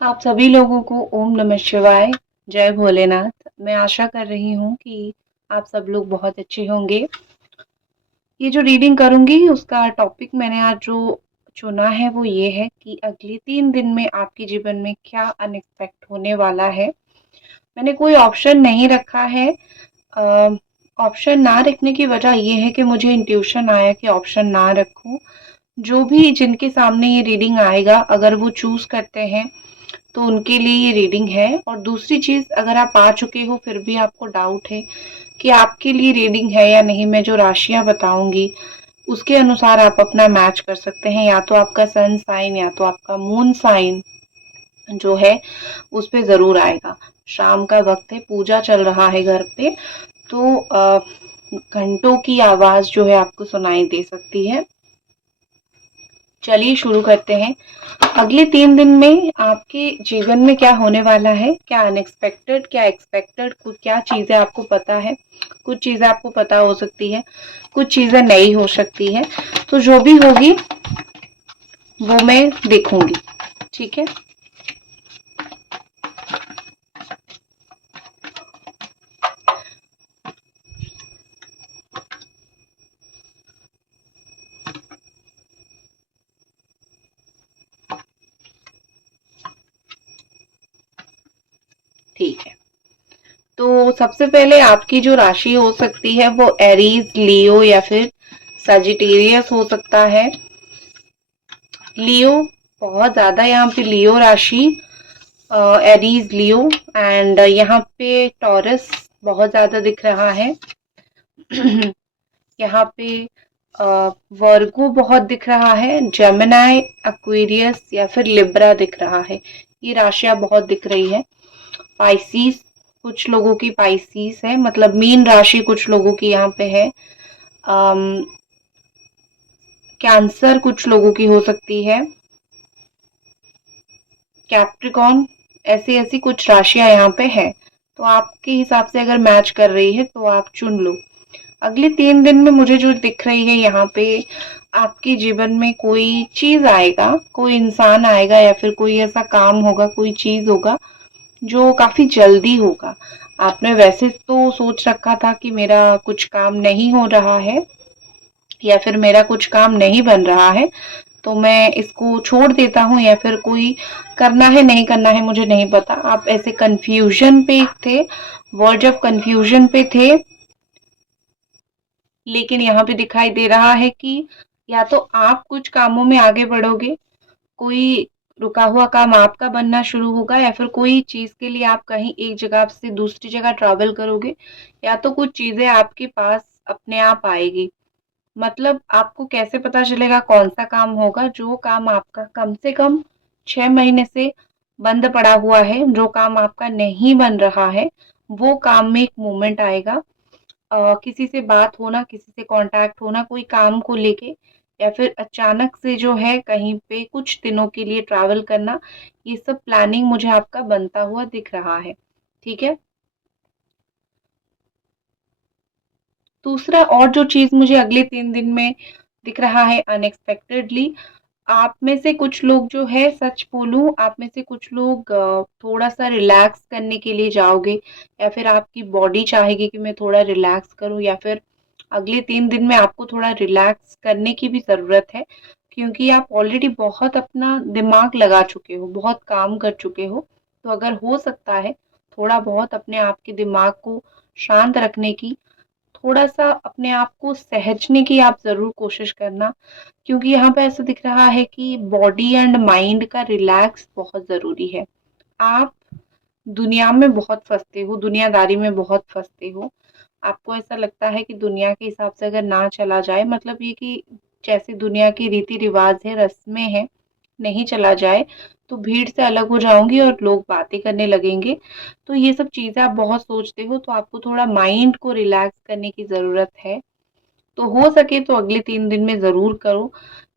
आप सभी लोगों को ओम नमः शिवाय, जय भोलेनाथ। मैं आशा कर रही हूँ कि आप सब लोग बहुत अच्छे होंगे। ये जो रीडिंग करूँगी उसका टॉपिक मैंने आज जो चुना है वो ये है कि अगले 3 दिन में आपके जीवन में क्या अनएक्सपेक्ट होने वाला है। मैंने कोई ऑप्शन नहीं रखा है। ऑप्शन ना रखने की वजह ये है कि मुझे इंट्यूशन आया कि ऑप्शन ना रखूँ। जो भी जिनके सामने ये रीडिंग आएगा अगर वो चूज़ करते हैं तो उनके लिए ये रीडिंग है। और दूसरी चीज़, अगर आप आ चुके हो फिर भी आपको डाउट है कि आपके लिए रीडिंग है या नहीं, मैं जो राशियां बताऊंगी उसके अनुसार आप अपना मैच कर सकते हैं। या तो आपका सन साइन या तो आपका मून साइन जो है उस पे ज़रूर आएगा। शाम का वक्त है, पूजा चल रहा है घर पे, तो घंटों की आवाज़ जो है आपको सुनाई दे सकती है। चलिए शुरू करते हैं। अगले 3 दिन में आपके जीवन में क्या होने वाला है, क्या अनएक्सपेक्टेड, क्या एक्सपेक्टेड, कुछ क्या चीज़ें आपको पता है, कुछ चीज़ें आपको पता हो सकती है, कुछ चीज़ें नहीं हो सकती है। तो जो भी होगी वो मैं देखूंगी। ठीक है, ठीक है। तो सबसे पहले आपकी जो राशि हो सकती है वो एरीज, लियो या फिर सजिटेरियस हो सकता है। लियो बहुत ज्यादा, यहाँ पे लियो राशि, एरीज, लियो, एंड यहाँ पे टॉरस बहुत ज्यादा दिख रहा है। यहाँ पे वर्गो बहुत दिख रहा है, जेमिनाई, एक्वेरियस या फिर लिब्रा दिख रहा है। ये राशियां बहुत दिख रही है। पाइसीस, कुछ लोगों की पाइसीस है, मतलब मीन राशि कुछ लोगों की यहाँ पे है। कैंसर कुछ लोगों की हो सकती है। कैप्रिकॉन, ऐसी ऐसी कुछ राशियां यहाँ पे है। तो आपके हिसाब से अगर मैच कर रही है तो आप चुन लो। अगले 3 दिन में मुझे जो दिख रही है यहाँ पे, आपके जीवन में कोई चीज आएगा, कोई इंसान आएगा या फिर कोई ऐसा काम होगा, कोई चीज होगा जो काफी जल्दी होगा। आपने वैसे तो सोच रखा था कि मेरा कुछ काम नहीं हो रहा है या फिर मेरा कुछ काम नहीं बन रहा है तो मैं इसको छोड़ देता हूँ, या फिर कोई करना है नहीं करना है मुझे नहीं पता। आप ऐसे कंफ्यूजन पे थे, वर्ड ऑफ कंफ्यूजन पे थे। लेकिन यहाँ पे दिखाई दे रहा है कि या तो आप कुछ कामों में आगे बढ़ोगे, कोई रुका हुआ काम आपका बनना शुरू होगा, या फिर कोई चीज के लिए आप कहीं एक जगह से दूसरी जगह ट्रैवल करोगे, या तो कुछ चीजें आपके पास अपने आप आएगी। मतलब आपको कैसे पता चलेगा कौन सा काम होगा? जो काम आपका कम से कम 6 महीने से बंद पड़ा हुआ है, जो काम आपका नहीं बन रहा है, वो काम में एक मूवमेंट आएगा। किसी से बात होना, किसी से कांटेक्ट होना कोई काम को लेके, या फिर अचानक से जो है कहीं पे कुछ दिनों के लिए ट्रैवल करना, ये सब प्लानिंग मुझे आपका बनता हुआ दिख रहा है। ठीक है। दूसरा और जो चीज मुझे अगले 3 दिन में दिख रहा है अनएक्सपेक्टेडली, आप में से कुछ लोग जो है, सच बोलूं, आप में से कुछ लोग थोड़ा सा रिलैक्स करने के लिए जाओगे, या फिर आपकी बॉडी चाहेगी कि मैं थोड़ा रिलैक्स करूं, या फिर अगले 3 दिन में आपको थोड़ा रिलैक्स करने की भी ज़रूरत है। क्योंकि आप ऑलरेडी बहुत अपना दिमाग लगा चुके हो, बहुत काम कर चुके हो। तो अगर हो सकता है थोड़ा बहुत अपने आप के दिमाग को शांत रखने की, थोड़ा सा अपने आप को सहजने की आप ज़रूर कोशिश करना। क्योंकि यहाँ पे ऐसा दिख रहा है कि बॉडी एंड माइंड का रिलैक्स बहुत ज़रूरी है। आप दुनिया में बहुत फँसते हो, दुनियादारी में बहुत फँसते हो। आपको ऐसा लगता है कि दुनिया के हिसाब से अगर ना चला जाए, मतलब ये कि जैसे दुनिया के रीति-रिवाज़ है, रस्में हैं, नहीं चला जाए, तो भीड़ से अलग हो जाऊँगी और लोग बातें करने लगेंगे। तो ये सब चीज़ें आप बहुत सोचते हो, तो आपको थोड़ा माइंड को रिलैक्स करने की ज़रूरत है। तो हो सके तो अगले 3 दिन में ज़रूर करो,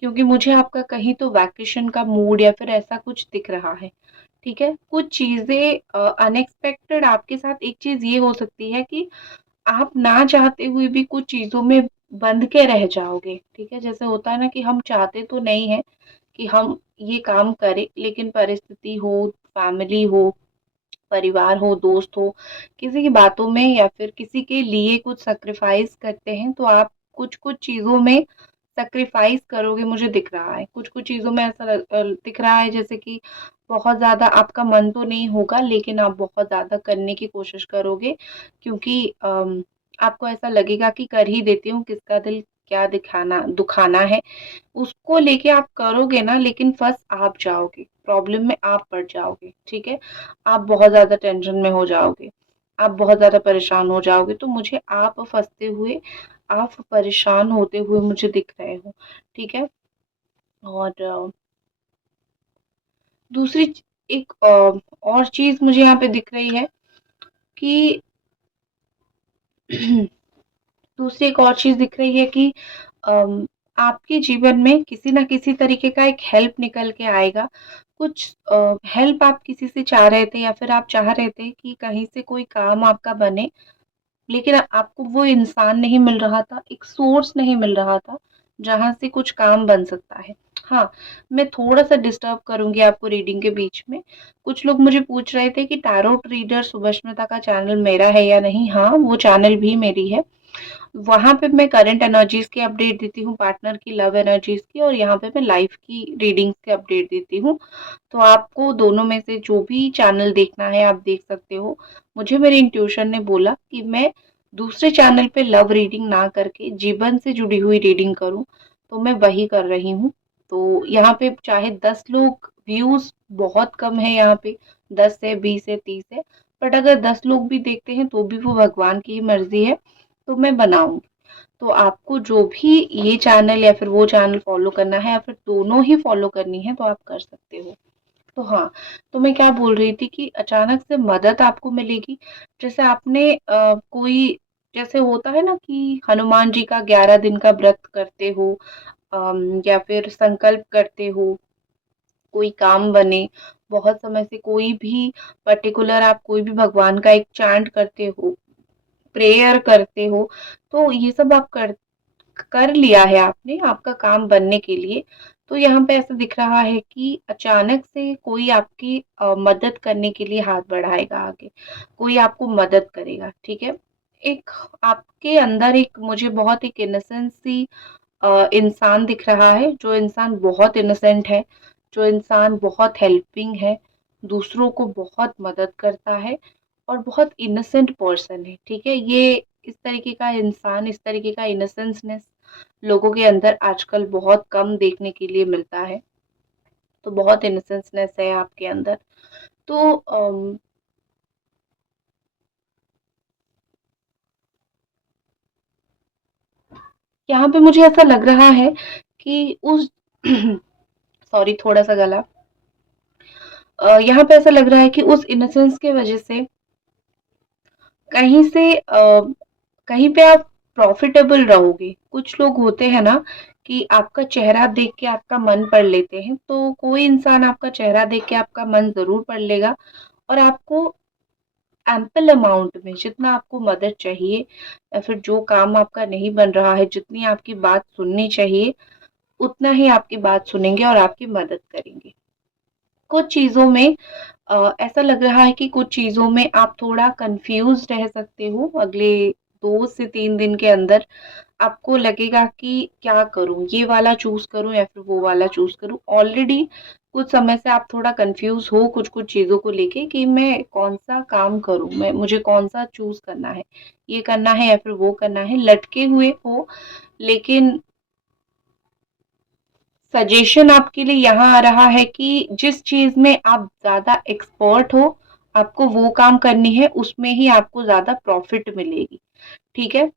क्योंकि मुझे आपका कहीं तो वैकेशन का मूड या फिर ऐसा कुछ दिख रहा है। ठीक है? कुछ चीज़ें अनएक्सपेक्टेड आपके साथ एक चीज़ ये हो सकती है कि आप ना चाहते हुए भी कुछ चीज़ों में बंध के रह जाओगे। ठीक है? जैसे होता है ना कि हम चाहते तो नहीं हैं कि हम ये काम करें, लेकिन परिस्थिति हो, फैमिली हो, परिवार हो, दोस्त हो, किसी की बातों में या फिर किसी के लिए कुछ सैक्रिफाइस करते हैं, तो आप कुछ-कुछ चीज़ों में सैक्रिफाइस करोगे मुझे दिख रहा है। कुछ-कुछ चीज़ों में ऐसा दिख रहा है जैसे कि बहुत ज़्यादा आपका मन तो नहीं होगा लेकिन आप बहुत ज़्यादा करने की कोशिश करोगे क्योंकि आपको ऐसा लगेगा कि कर ही देती हूँ, किसका दिल क्या दुखाना है। उसको लेके आप करोगे ना लेकिन फँस आप जाओगे, प्रॉब्लम में आप पड़ जाओगे, ठीक है? आप बहुत ज़्यादा टेंशन में हो जाओगे, आप बहुत ज़्यादा परेशान हो जाओगे, तो मुझे आप फँसते हुए, आप परेशान होते हुए मुझे दिख रहे हो, ठीक है? और दूसरी एक और चीज़ मुझे यहाँ पे दिख रही है कि दूसरी एक और चीज़ दिख रही है कि आपके जीवन में किसी न किसी तरीके का एक हेल्प निकल के आएगा। कुछ हेल्प आप किसी से चाह रहे थे या फिर आप चाह रहे थे कि कहीं से कोई काम आपका बने, लेकिन आपको वो इंसान नहीं मिल रहा था, एक सोर्स नहीं मिल रहा था, जहाँ से कुछ काम बन सकता है। हाँ, मैं थोड़ा-सा डिस्टर्ब करूँगी आपको रीडिंग के बीच में। कुछ लोग मुझे पूछ रहे थे कि टैरोट रीडर सुभष्मिता का चैनल मेरा है या नहीं? हाँ, वो चैनल भी मेरी है। वहाँ पे मैं करंट एनर्जीज़ की अपडेट देती हूँ, पार्टनर की लव एनर्जीज़ की और यहाँ पे मैं लाइफ़ की रीडिंग्स के अपडेट देती हूँ। तो आपको दोनों में से जो भी चैनल देखना है आप देख सकते हो। मुझे मेरे इंट्यूशन ने बोला कि मैं दूसरे चैनल पे लव रीडिंग ना करके जीवन से जुड़ी हुई रीडिंग करूँ, तो मैं वही कर रही हूँ। तो यहाँ पे चाहे 10 लोग व्यूज़ बहुत कम है यहाँ पे, 10 है, 20 है, 30 है, बट अगर 10 लोग भी देखते हैं तो भी वो भगवान की ही मर्ज़ी है, तो मैं बनाऊँगी। तो आपको जो भी ये चैनल या फिर वो चैनल फ़ॉलो करना है या फिर दोनों ही फ़ॉलो करनी है तो आप कर सकते हो। तो हाँ, तो मैं क्या बोल रही थी कि अचानक से मदद आपको मिलेगी। जैसे आपने कोई जैसे होता है ना कि हनुमान जी का 11 दिन का व्रत करते हो या फिर संकल्प करते हो, कोई काम बने, बहुत समय से कोई भी पर्टिकुलर आप कोई भी भगवान का एक चैंट करते हो, प्रेयर करते हो, तो ये सब आप कर कर लिया है आपने आपका काम बनने के लिए, तो यहाँ पे ऐसा दिख रहा है कि अचानक से कोई आपकी मदद करने के लिए हाथ बढ़ाएगा आगे, कोई आपको मदद करेगा, ठीक है? एक आपके अंदर एक मुझे बहुत एक इनोसेंस सी इंसान दिख रहा है, जो इंसान बहुत इनोसेंट है, जो इंसान बहुत हेल्पिंग है, दूसरों को बहुत मदद करता है और बहुत इनोसेंट पर्सन है, ठीक है? ये इस तरीके का इंसान, इस तरीके का इनोसेंसनेस लोगों के अंदर आजकल बहुत कम देखने के लिए मिलता है, तो बहुत इनोसेंसनेस है आपके अंदर। तो यहाँ पे मुझे ऐसा लग रहा है कि उस सॉरी थोड़ा-सा गला यहाँ पे ऐसा लग रहा है कि उस इनोसेंस की वजह से कहीं से कहीं पे आप प्रॉफिटेबल रहोगे। कुछ लोग होते हैं ना कि आपका चेहरा देख के आपका मन पढ़ लेते हैं, तो कोई इंसान आपका चेहरा देख के आपका मन ज़रूर पढ़ लेगा और आपको एम्पल अमाउंट में जितना आपको मदद चाहिए या फिर जो काम आपका नहीं बन रहा है, जितनी आपकी बात सुननी चाहिए, उतना ही आपकी बात सुनेंगे और आपकी मदद करेंगे। कुछ चीज़ों में ऐसा लग रहा है कि कुछ चीज़ों में आप थोड़ा कन्फ्यूज़ रह सकते हो अगले 2 से 3 दिन के अंदर। आपको लगेगा कि क्या करूँ? ये वाला चूज़ करूँ या फिर वो वाला चूज़ करूँ? ऑलरेडी कुछ समय से आप थोड़ा कन्फ्यूज़ हो कुछ-कुछ चीज़ों को लेके कि मैं कौन-सा काम करूँ? मुझे कौन-सा चूज़ करना है? ये करना है या फिर वो करना है? लटके हुए हो लेकिन सजेशन आपके लिए यहाँ आ रहा है कि जिस चीज़ में आप ज़्यादा एक्सपर्ट हो, आपको वो काम करनी है, उसमें ही आपको ज़्यादा प्रॉफ़िट मिलेगी, ठीक है?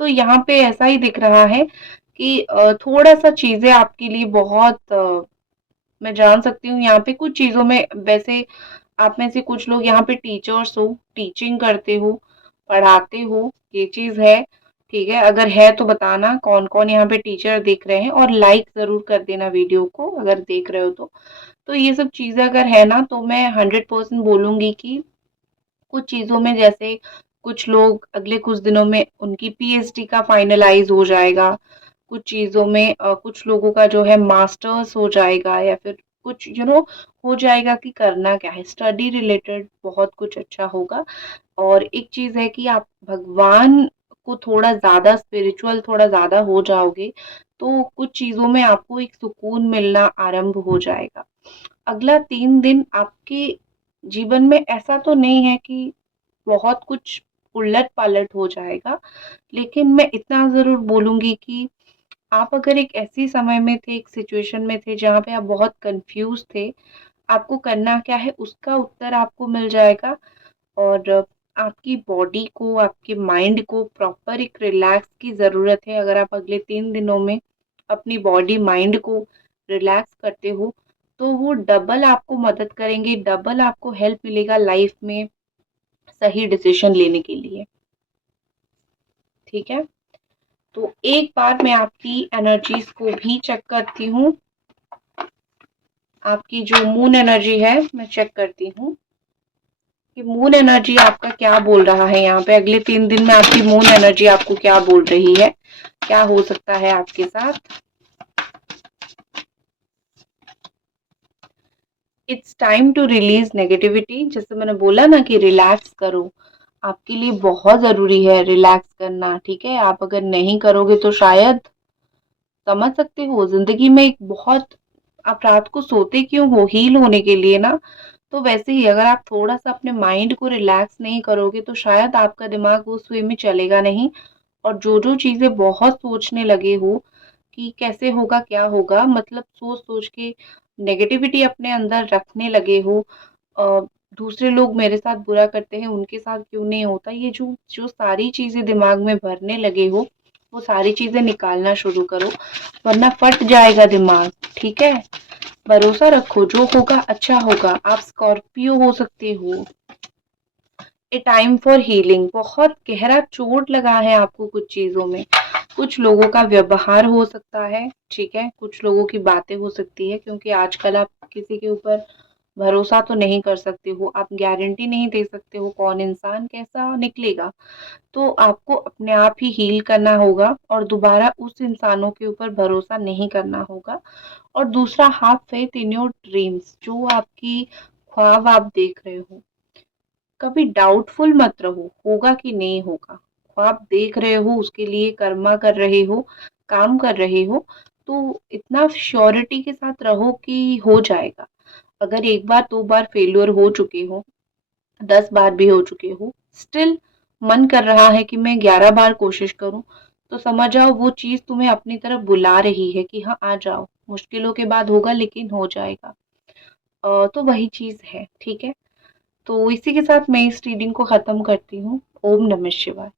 तो यहाँ पे ऐसा ही दिख रहा है कि थोड़ा-सा चीज़ें आपके लिए बहुत मैं जान सकती हूँ यहाँ पे कुछ चीज़ों में वैसे आप में से कुछ लोग यहाँ पे टीचर्स हो, टीचिंग करते हो, पढ़ाते हो, ये चीज़ है, ठीक है? अगर है तो बताना कौन-कौन यहाँ पे टीचर दिख रहे हैं और लाइक ज़रूर कर देना वीडियो को अगर देख रहे हो तो। तो ये सब चीज़ें अगर है ना तो मैं 100% बोलूँगी कि कुछ चीज़ों में जैसे कुछ लोग अगले कुछ दिनों में उनकी पीएचडी का फाइनलाइज़ हो जाएगा, कुछ चीज़ों में कुछ लोगों का जो है मास्टर्स हो जाएगा या फिर कुछ हो जाएगा कि करना क्या है, स्टडी रिलेटेड बहुत कुछ अच्छा होगा। और एक चीज़ है कि आप भगवान को थोड़ा ज़्यादा स्पिरिचुअल थोड़ा ज़्यादा हो जाओगे, तो कुछ चीज़ों में आपको एक सुकून मिलना आरंभ हो जाएगा। अगला 3 दिन आपके जीवन में ऐसा तो नहीं है कि बहुत कुछ उलट-पलट हो जाएगा, लेकिन मैं इतना ज़रूर बोलूँगी कि आप अगर एक ऐसी समय में थे, एक सिचुएशन में थे जहाँ पे आप बहुत कन्फ्यूज़ थे, आपको करना क्या है उसका उत्तर आपको मिल जाएगा। और आपकी बॉडी को, आपके माइंड को प्रॉपर एक रिलैक्स की ज़रूरत है। अगर आप अगले 3 दिनों में अपनी बॉडी, माइंड को रिलैक्स करते हो, तो वो डबल आपको मदद करेंगे, डबल आपको हेल्प मिलेगा लाइफ में सही डिसीज़न लेने के लिए, ठीक है? तो एक बार मैं आपकी एनर्जीज़ को भी चेक करती हूँ। आपकी जो मून एनर्जी है, मैं चेक करती हूँ कि मून एनर्जी आपका क्या बोल रहा है यहाँ पे। अगले 3 दिन में आपकी मून एनर्जी आपको क्या बोल रही है, क्या हो सकता है आपके साथ। It's time to release negativity. जैसे मैंने बोला ना कि रिलैक्स करो, आपके लिए बहुत ज़रूरी है रिलैक्स करना, ठीक है? आप अगर नहीं करोगे तो शायद, समझ सकते हो, ज़िंदगी में एक बहुत, आप रात को सोते क्यों हो? हील होने के लिए ना। तो वैसे ही अगर आप थोड़ा-सा अपने माइंड को रिलैक्स नहीं करोगे तो शायद आपका दिमाग उस वे में चलेगा नहीं, और जो-जो चीज़ें बहुत सोचने लगे हो कि कैसे होगा, क्या होगा, मतलब सोच-सोच के नेगेटिविटी अपने अंदर रखने लगे हो। अ, दूसरे लोग मेरे साथ बुरा करते हैं, उनके साथ क्यों नहीं होता? ये जो जो सारी चीज़ें दिमाग में भरने लगे हो, वो सारी चीज़ें निकालना शुरू करो, वरना फट जाएगा दिमाग, ठीक है? भरोसा रखो, जो होगा अच्छा होगा। आप स्कॉर्पियो हो सकते हो। ए टाइम फॉर हीलिंग, बहुत गहरा चोट लगा है आपको कुछ चीज़ों में। कुछ लोगों का व्यवहार हो सकता है, ठीक है? कुछ लोगों की बातें हो सकती है, क्योंकि आजकल आप किसी के ऊपर भरोसा तो नहीं कर सकते हो, आप गारंटी नहीं दे सकते हो कौन इंसान कैसा निकलेगा। तो आपको अपने आप ही हील करना होगा और दोबारा उस इंसानों के ऊपर भरोसा नहीं करना होगा। और दूसरा, have faith in your dreams, जो आपकी ख्वाब आप देख रहे हो, कभी डाउटफुल मत रहो, होगा कि नहीं होगा। ख्वाब देख रहे हो, उसके लिए कर्मा कर रहे हो, काम कर रहे हो, तो इतना श्योरिटी के साथ रहो कि हो जाएगा। अगर 1 बार 2 बार फेल्योर हो चुके हो, 10 बार भी हो चुके हो, स्टिल मन कर रहा है कि मैं 11 बार कोशिश करूँ, तो समझ जाओ वो चीज़ तुम्हें अपनी तरफ बुला रही है कि हाँ, आ जाओ। मुश्किलों के बाद होगा लेकिन हो जाएगा। तो वही चीज़ है, ठीक है? तो इसी के साथ मैं इस रीडिंग को ख़त्म करती हूँ। ओम नमः शिवाय।